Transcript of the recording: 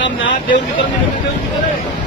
năm na దేవుడి వితరణ దేవుడి వితరణ